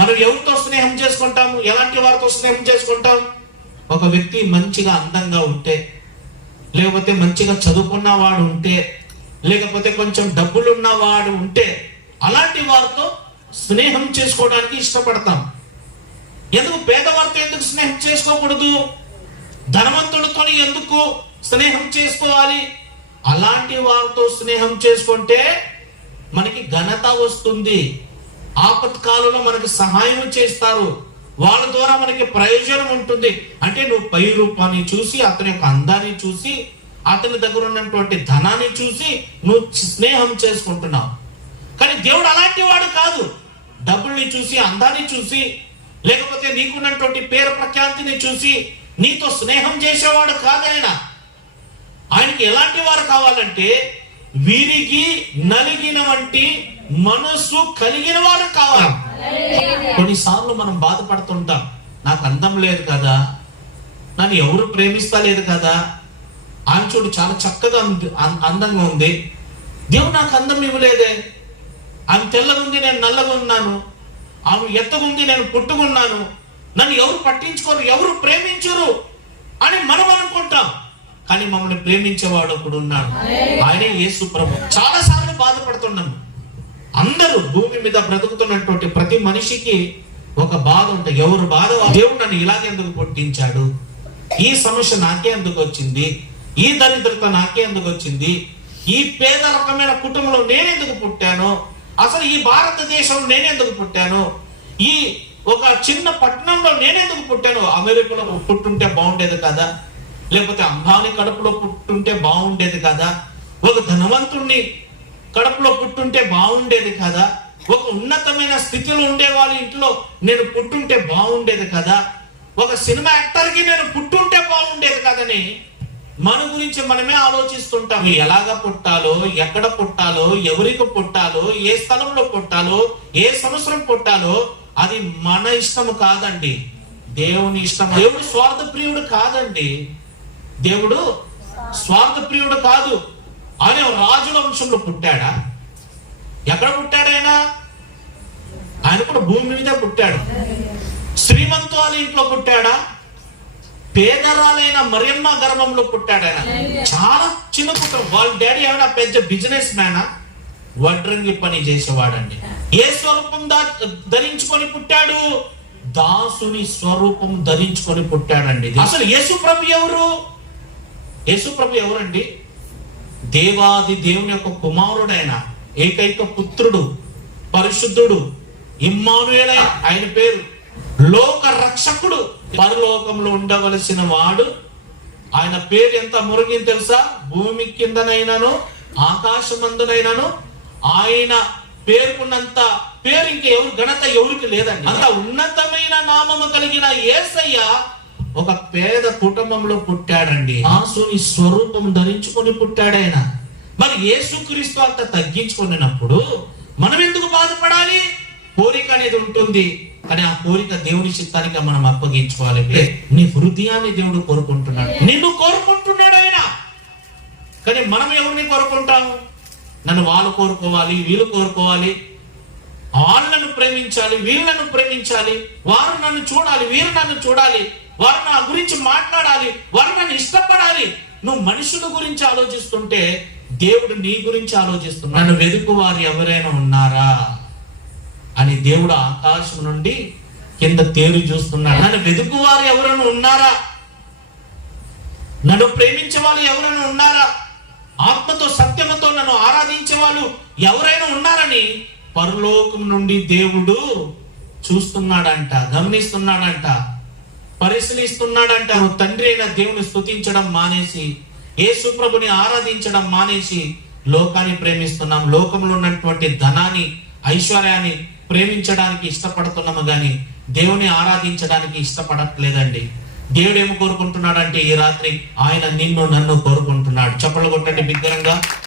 మనం ఎవరితో స్నేహం చేసుకుంటాము? ఎలాంటి వారితో స్నేహం చేసుకుంటాం? ఒక వ్యక్తి మంచిగా అందంగా ఉంటే, లేకపోతే మంచిగా చదువుకున్న వాడు ఉంటే, లేకపోతే కొంచెం డబ్బులున్న వాడు ఉంటే, అలాంటి వారితో స్నేహం చేసుకోవడానికి ఇష్టపడతాం. ఎందుకు పేదవారితో ఎందుకు స్నేహం చేసుకోకూడదు? ధనవంతుడితో ఎందుకు స్నేహం చేసుకోవాలి? అలాంటి వారితో స్నేహం చేసుకుంటే మనకి ఘనత వస్తుంది. ఆపత్కాలంలో మనకి సహాయం చేస్తారు. వాళ్ళ ద్వారా మనకి ప్రయోజనం ఉంటుంది. అంటే నువ్వు పై రూపాన్ని చూసి, అతని యొక్క అందాన్ని చూసి, అతని దగ్గర ఉన్నటువంటి ధనాన్ని చూసి నువ్వు స్నేహం చేసుకుంటున్నావు. కానీ దేవుడు అలాంటి వాడు కాదు. డబ్బుల్ని చూసి, అందాన్ని చూసి, లేకపోతే నీకున్నటువంటి పేరు ప్రఖ్యాతిని చూసి నీతో స్నేహం చేసేవాడు కాదు ఆయన. ఆయనకి ఎలాంటి వారు కావాలంటే వీరికి నలిగిన వంటి మనస్సు కలిగిన వారు కావాలి. కొన్నిసార్లు మనం బాధపడుతుంటాం, నాకు అందం లేదు కదా, నన్ను ఎవరు ప్రేమిస్తలేదు కదా, ఆమె చూడు చాలా చక్కగా అందంగా ఉంది, దేవుడు నాకు అందం ఇవ్వలేదే, ఆమె తెల్లగా ఉంది నేను నల్లగా ఉన్నాను, ఆమె ఎత్తగుంది నేను పుట్టుకున్నాను, నన్ను ఎవరు పట్టించుకోరు, ఎవరు ప్రేమించరు అని మనం అనుకుంటాం. కానీ మమ్మల్ని ప్రేమించేవాడు ఒకడు ఉన్నాడు, ఆయనే యేసు ప్రభు. చాలా సార్లు బాధపడుతున్నాము. అందరూ భూమి మీద బ్రతుకుతున్నటువంటి ప్రతి మనిషికి ఒక బాధ ఉంటుంది. ఎవరు బాధ? దేవుడు నన్ను ఇలాగెందుకు పుట్టించాడు, ఈ సమస్య నాకే ఎందుకు వచ్చింది, ఈ దరిద్రత నాకే ఎందుకు వచ్చింది, ఈ పేద రకమైన కుటుంబంలో నేనెందుకు పుట్టాను, అసలు ఈ భారతదేశంలో నేనెందుకు పుట్టాను, ఈ ఒక చిన్న పట్టణంలో నేనెందుకు పుట్టాను, అమెరికాలో పుట్టుంటే బాగుండేది కదా, లేకపోతే అంబానీ కడుపులో పుట్టుంటే బాగుండేది కదా, ఒక ధనవంతుణ్ణి కడుపులో పుట్టుంటే బాగుండేది కదా, ఒక ఉన్నతమైన స్థితిలో ఉండే వాళ్ళ ఇంట్లో నేను పుట్టుంటే బాగుండేది కదా, ఒక సినిమా యాక్టర్కి నేను పుట్టుంటే బాగుండేది కదని మన గురించి మనమే ఆలోచిస్తుంటాం. ఎలాగ పుట్టాలో, ఎక్కడ పుట్టాలో, ఎవరికి పుట్టాలో, ఏ స్థలంలో పుట్టాలో, ఏ సంవత్సరం పుట్టాలో అది మన ఇష్టము కాదండి, దేవుని ఇష్టం. దేవుడు స్వార్థ ప్రియుడు కాదండి. దేవుడు స్వార్థ ప్రియుడు కాదు. ఆయన రాజుల వంశంలో పుట్టాడా? ఎక్కడ పుట్టాడు ఆయన? ఆయన కూడా భూమి మీద పుట్టాడు. శ్రీమంతుల ఇంట్లో పుట్టాడా? పేదరాలైన మరియమ్మ గర్భంలో పుట్టాడు ఆయన. చాలా చిన్న కుటుంబం. వాళ్ళ డాడీ ఏమైనా పెద్ద బిజినెస్ మ్యానా? వడ్రంగి పని చేసేవాడండి. ఏ స్వరూపం ధరించుకొని పుట్టాడు? దాసుని స్వరూపం ధరించుకొని పుట్టాడండి. అసలు యేసు ప్రభు ఎవరు? యేసు ప్రభు ఎవరండి? దేవాది దేవుని యొక్క కుమారుడైన ఏకైక పుత్రుడు, పరిశుద్ధుడు, ఇమ్మానుయేలు ఆయన పేరు, లోక రక్షకుడు, పరలోకంలో ఉండవలసిన వాడు. ఆయన పేరు ఎంత మురిగింది తెలుసా? భూమి కిందనైనాను ఆకాశమందునైనాను ఆయన పేరుకున్నంత పేరు ఇంక ఎవరు ఘనత ఎవరికి లేదండి. అంత ఉన్నతమైన నామము కలిగిన యేసయ్య ఒక పేద కుటుంబంలో పుట్టాడండి. దాసుని స్వరూపం ధరించుకొని పుట్టాడాయన. మరి యేసుక్రీస్తు అంత తగ్గించుకున్నప్పుడు మనం ఎందుకు బాధపడాలి? కోరిక అనేది ఉంటుంది, కానీ ఆ కోరిక దేవుని చిత్తానికి మనం అప్పగించుకోవాలి. నీ హృదయాన్ని దేవుడు కోరుకుంటున్నాడు, నిన్ను కోరుకుంటున్నాడు ఆయన. కానీ మనం ఎవరిని కోరుకుంటాము? నన్ను వాళ్ళు కోరుకోవాలి, వీళ్ళు కోరుకోవాలి, వాళ్ళను ప్రేమించాలి, వీళ్ళను ప్రేమించాలి, వారు నన్ను చూడాలి, వీరు నన్ను చూడాలి, వారు నా గురించి మాట్లాడాలి, వారు నన్ను ఇష్టపడాలి. నువ్వు మనుషుల గురించి ఆలోచిస్తుంటే దేవుడు నీ గురించి ఆలోచిస్తున్నాడు. నన్ను వెతుకు వారు ఎవరైనా ఉన్నారా అని దేవుడు ఆకాశం నుండి కింద తేరు చూస్తున్నాడు. నన్ను వెతుకు వారు ఎవరైనా ఉన్నారా, నన్ను ప్రేమించే వాళ్ళు ఎవరైనా ఉన్నారా, ఆత్మతో సత్యముతో నన్ను ఆరాధించే వాళ్ళు ఎవరైనా ఉన్నారని పరలోకం నుండి దేవుడు చూస్తున్నాడంట, గమనిస్తున్నాడంట, పరిశీలిస్తున్నాడంట. తండ్రి అయిన దేవుని స్తుతించడం మానేసి, యేసు ప్రభుని ఆరాధించడం మానేసి లోకాన్ని ప్రేమిస్తున్నాం. లోకంలో ఉన్నటువంటి ధనాన్ని, ఐశ్వర్యాన్ని ప్రేమించడానికి ఇష్టపడుతున్నాము, కానీ దేవుని ఆరాధించడానికి ఇష్టపడట్లేదండి. దేవుడు ఏమి కోరుకుంటున్నాడు అంటే ఈ రాత్రి ఆయన నిన్ను నన్ను కోరుకుంటున్నాడు. చప్పట్లు కొట్టండి బిగ్గరగా.